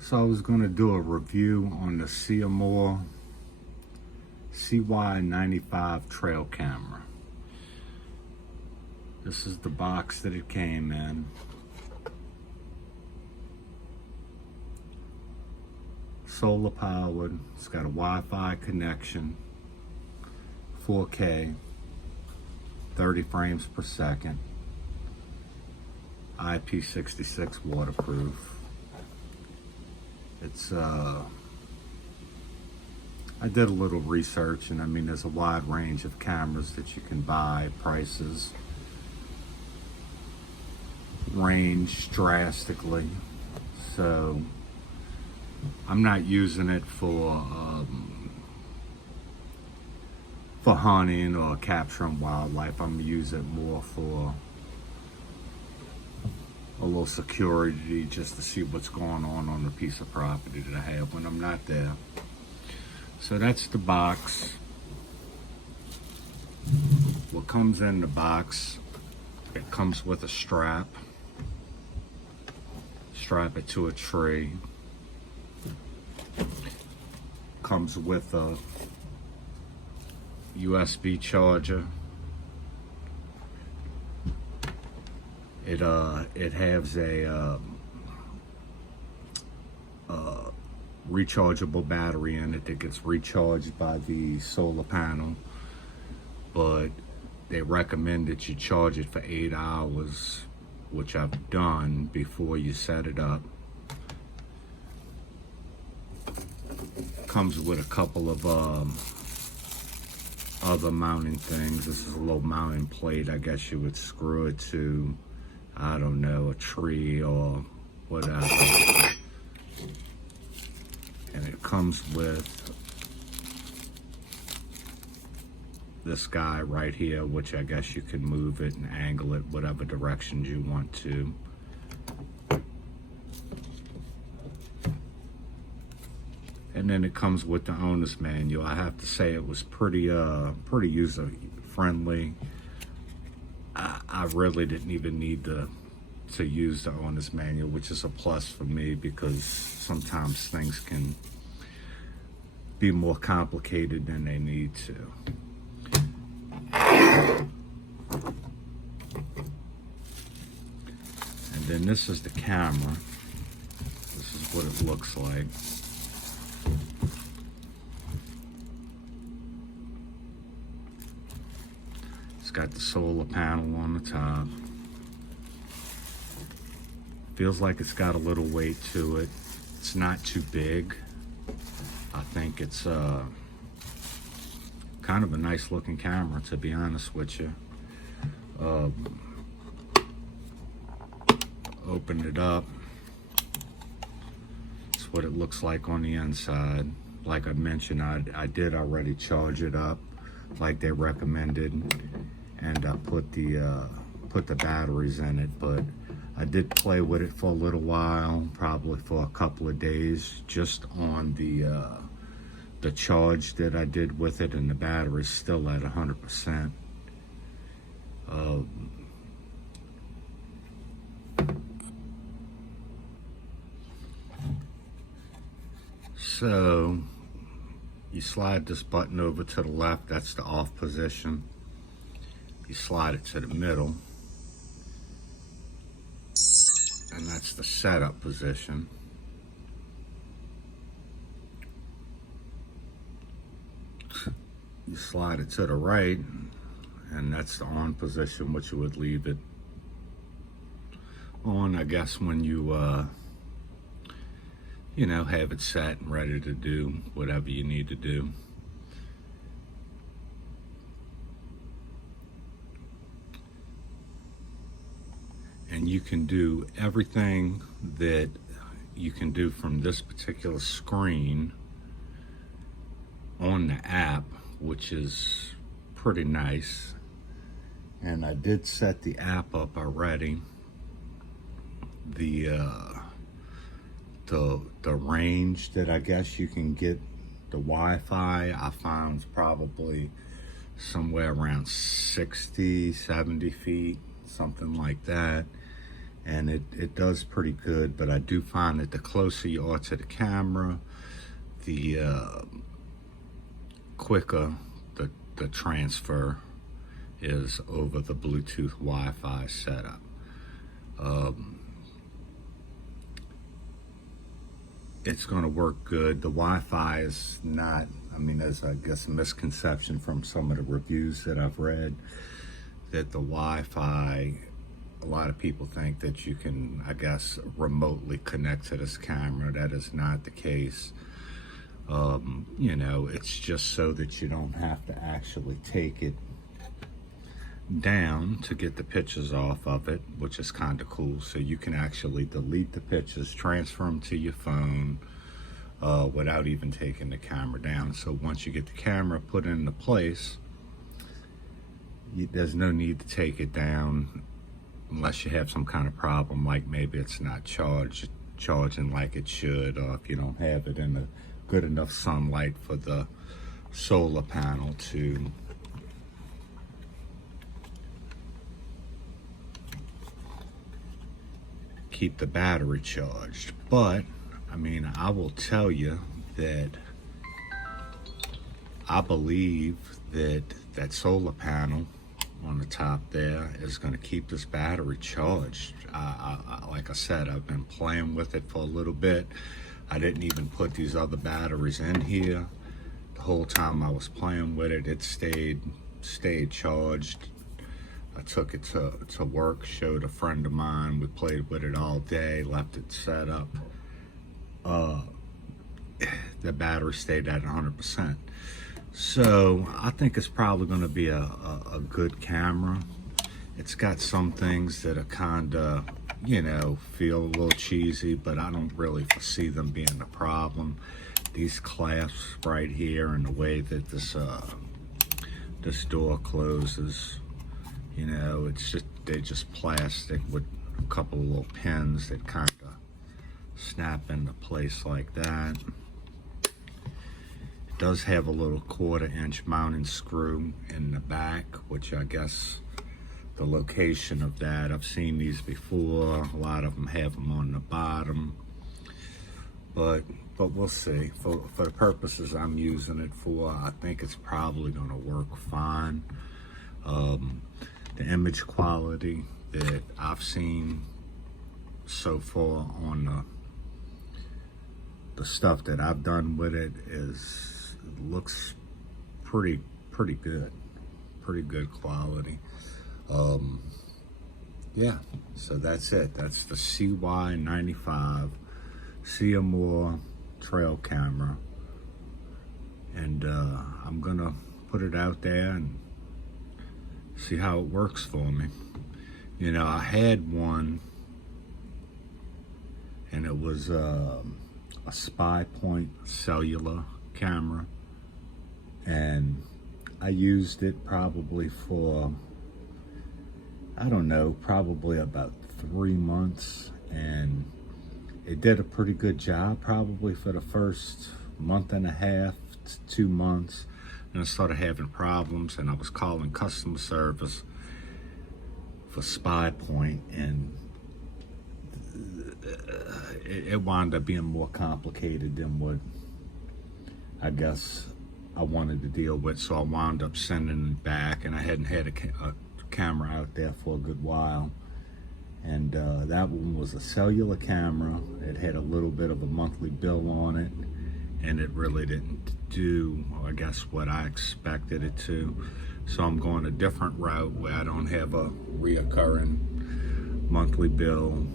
So I was going to do a review on the CEYOMUR CY95 trail camera. This is the box that it came in. Solar powered, it's got a Wi-Fi connection, 4K, 30 frames per second, IP66 waterproof. It's I did a little research, and I mean there's a wide range of cameras that you can buy. Prices range drastically, so I'm not using it for hunting or capturing wildlife. I'm gonna use it more for a little security, just to see what's going on a piece of property that I have when I'm not there. So that's the box. What comes in the box, it comes with a strap. Strap it to a tree. Comes with a USB charger. It has a rechargeable battery in it that gets recharged by the solar panel, but they recommend that you charge it for 8 hours, which I've done before you set it up. Comes with a couple of other mounting things. This is a little mounting plate. I guess you would screw it to, I don't know, a tree or whatever. And it comes with this guy right here, which I guess you can move it and angle it whatever directions you want to. And then it comes with the owner's manual. I have to say it was pretty user friendly. I really didn't even need to use the owner's manual, which is a plus for me, because sometimes things can be more complicated than they need to. And then this is the camera. This is what it looks like. It's got the solar panel on the top. Feels like it's got a little weight to it. It's not too big. I think it's kind of a nice looking camera, to be honest with you. Open it up. That's what it looks like on the inside. Like I mentioned, I did already charge it up like they recommended, and I put the batteries in it, but I did play with it for a little while, probably for a couple of days, just on the charge that I did with it, and the battery's still at 100%. So you slide this button over to the left, that's the off position. You slide it to the middle, and that's the setup position. You slide it to the right, and that's the on position, which you would leave it on, I guess, when you have it set and ready to do whatever you need to do. And you can do everything that you can do from this particular screen on the app, which is pretty nice. And I did set the app up already. The range that I guess you can get the Wi-Fi, I found probably somewhere around 60, 70 feet, something like that. and it does pretty good. But I do find that the closer you are to the camera, the quicker the transfer is over the Bluetooth Wi-Fi setup. It's going to work good. The Wi-Fi is not, I mean, there's, I guess, a misconception from some of the reviews that I've read that the Wi-Fi, a lot of people think that you can, I guess, remotely connect to this camera. That is not the case. You know, it's just so that you don't have to actually take it down to get the pictures off of it, which is kind of cool. So you can actually delete the pictures, transfer them to your phone without even taking the camera down. So once you get the camera put into place, there's no need to take it down unless you have some kind of problem, like maybe it's not charging like it should, or if you don't have it in a good enough sunlight for the solar panel to keep the battery charged. But I mean, I will tell you that I believe that that solar panel on the top there is going to keep this battery charged. Like I said, I've been playing with it for a little bit. I didn't even put these other batteries in here. The whole time I was playing with it, it stayed charged. I took it to work, showed a friend of mine. We played with it all day, left it set up. The battery stayed at 100%. So I think it's probably going to be a good camera. It's got some things that are kind of, you know, feel a little cheesy, but I don't really foresee them being a problem. These clasps right here and the way that this door closes, you know, it's just, they're just plastic with a couple of little pins that kind of snap into place like that. It does have a little 1/4-inch mounting screw in the back, which I guess the location of that, I've seen these before. A lot of them have them on the bottom, but we'll see. For the purposes I'm using it for, I think it's probably going to work fine. The image quality that I've seen so far on the stuff that I've done with it looks pretty good, pretty good quality. Yeah, so that's it. That's the CY95 CEYOMUR trail camera, and I'm gonna put it out there and see how it works for me. You know, I had one, and it was a Spy Point cellular camera, and I used it probably for, I don't know, probably about 3 months, and it did a pretty good job probably for the first month and a half to 2 months. And I started having problems, and I was calling customer service for Spy Point, and it wound up being more complicated than what I guess I wanted to deal with. So I wound up sending it back, and I hadn't had a camera out there for a good while. And that one was a cellular camera. It had a little bit of a monthly bill on it, and it really didn't do, I guess, what I expected it to. So I'm going a different route where I don't have a reoccurring monthly bill,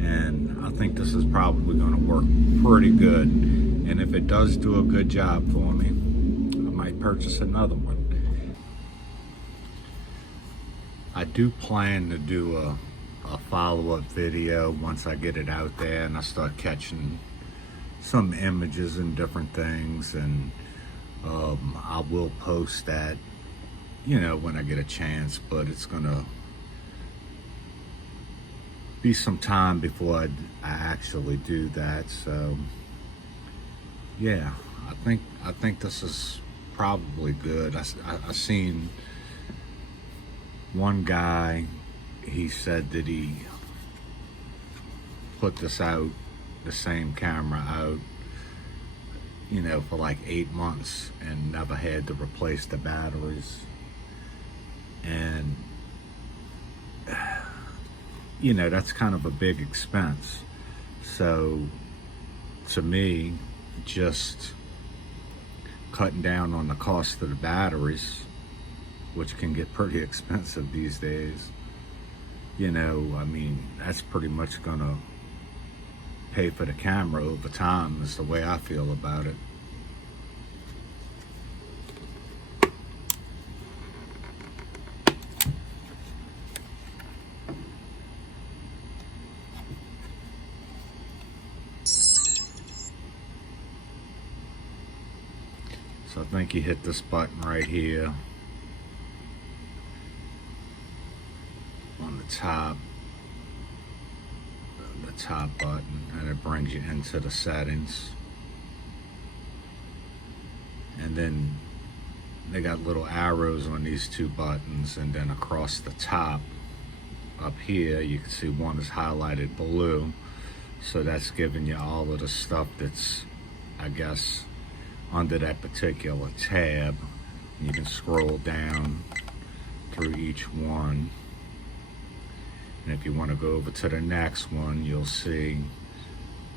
and I think this is probably going to work pretty good. And if it does do a good job for me, I might purchase another one. I do plan to do a follow-up video once I get it out there and I start catching some images and different things, and I will post that, you know, when I get a chance, but it's gonna be some time before I actually do that. So yeah, I think this is probably good. I seen one guy, he said that he put this out, the same camera out, you know, for like 8 months and never had to replace the batteries. And you know, that's kind of a big expense. So to me, just cutting down on the cost of the batteries, which can get pretty expensive these days, you know, I mean, that's pretty much gonna pay for the camera over time, is the way I feel about it. So I think you hit this button right here on the top button, and it brings you into the settings. And then they got little arrows on these two buttons, and then across the top up here you can see one is highlighted blue, so that's giving you all of the stuff that's, I guess, under that particular tab. You can scroll down through each one, and if you want to go over to the next one, you'll see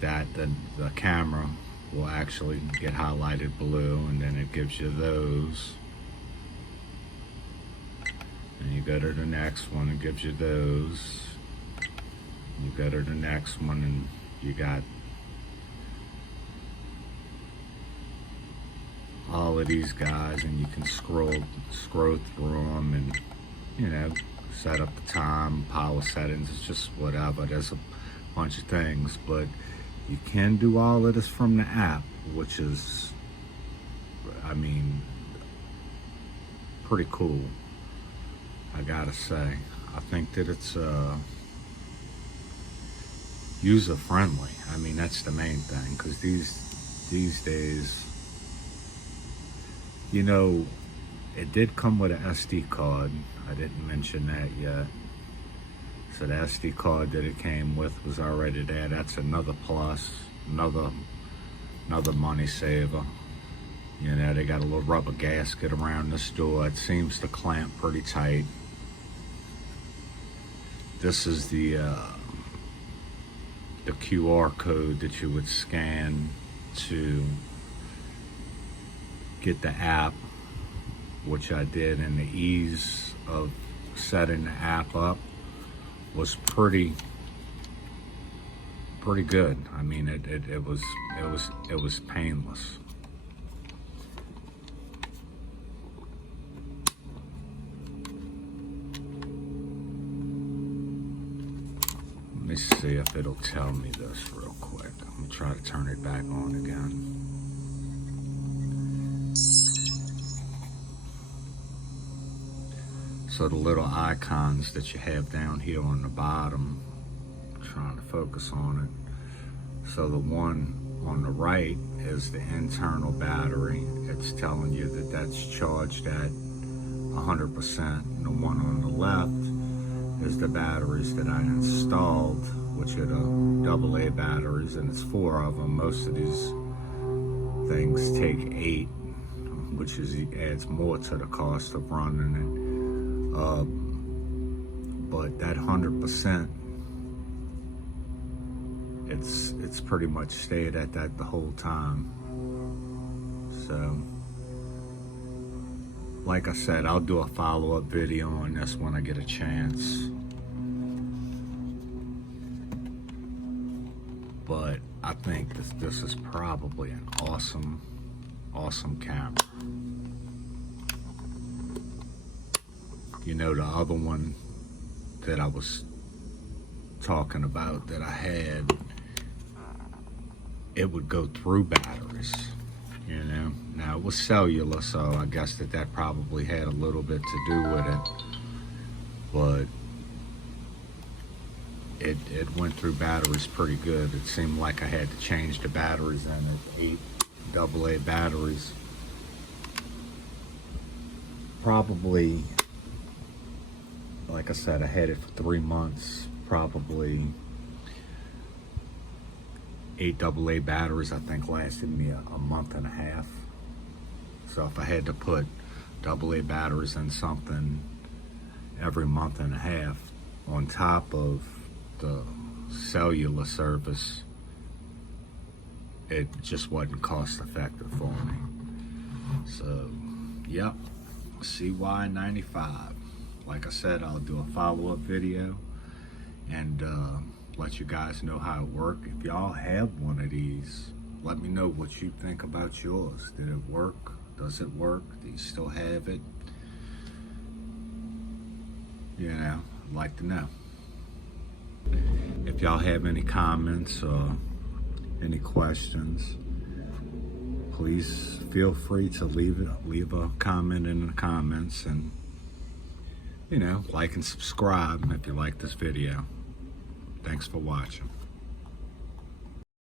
that the camera will actually get highlighted blue, and then it gives you those. And you go to the next one, it gives you those. You go to the next one, and you got all of these guys, and you can scroll through them, and you know, set up the time, power settings. It's just whatever. There's a bunch of things, but you can do all of this from the app, which is, I mean, pretty cool, I gotta say. I think that it's user friendly. I mean, that's the main thing, because these days, you know, it did come with an SD card. I didn't mention that yet. So the SD card that it came with was already there. That's another plus, another money saver. You know, they got a little rubber gasket around this door. It seems to clamp pretty tight. This is the QR code that you would scan to get the app, which I did, and the ease of setting the app up was pretty good. I mean, it was painless. Let me see if it'll tell me this real quick. I'm gonna try to turn it back on again. So the little icons that you have down here on the bottom, I'm trying to focus on it. So the one on the right is the internal battery. It's telling you that that's charged at 100%. And the one on the left is the batteries that I installed, which are the AA batteries, and it's 4 of them. Most of these things take 8, which adds more to the cost of running it. But that 100%, it's pretty much stayed at that the whole time. So, like I said, I'll do a follow-up video on this when I get a chance. But I think this is probably an awesome camera. You know, the other one that I was talking about that I had, it would go through batteries, you know. Now, it was cellular, so I guess that probably had a little bit to do with it. But it went through batteries pretty good. It seemed like I had to change the batteries in it, 8 AA batteries. Probably, like I said, I had it for 3 months. Probably 8 AA batteries, I think, lasted me a month and a half. So if I had to put AA batteries in something every month and a half on top of the cellular service, it just wasn't cost effective for me. So, yep, CY95. Like I said, I'll do a follow-up video and let you guys know how it works. If y'all have one of these, let me know what you think about yours. Did it work? Does it work? Do you still have it? You know, I'd like to know. If y'all have any comments or any questions, please feel free to leave a comment in the comments, and you know, like and subscribe if you like this video. Thanks for watching.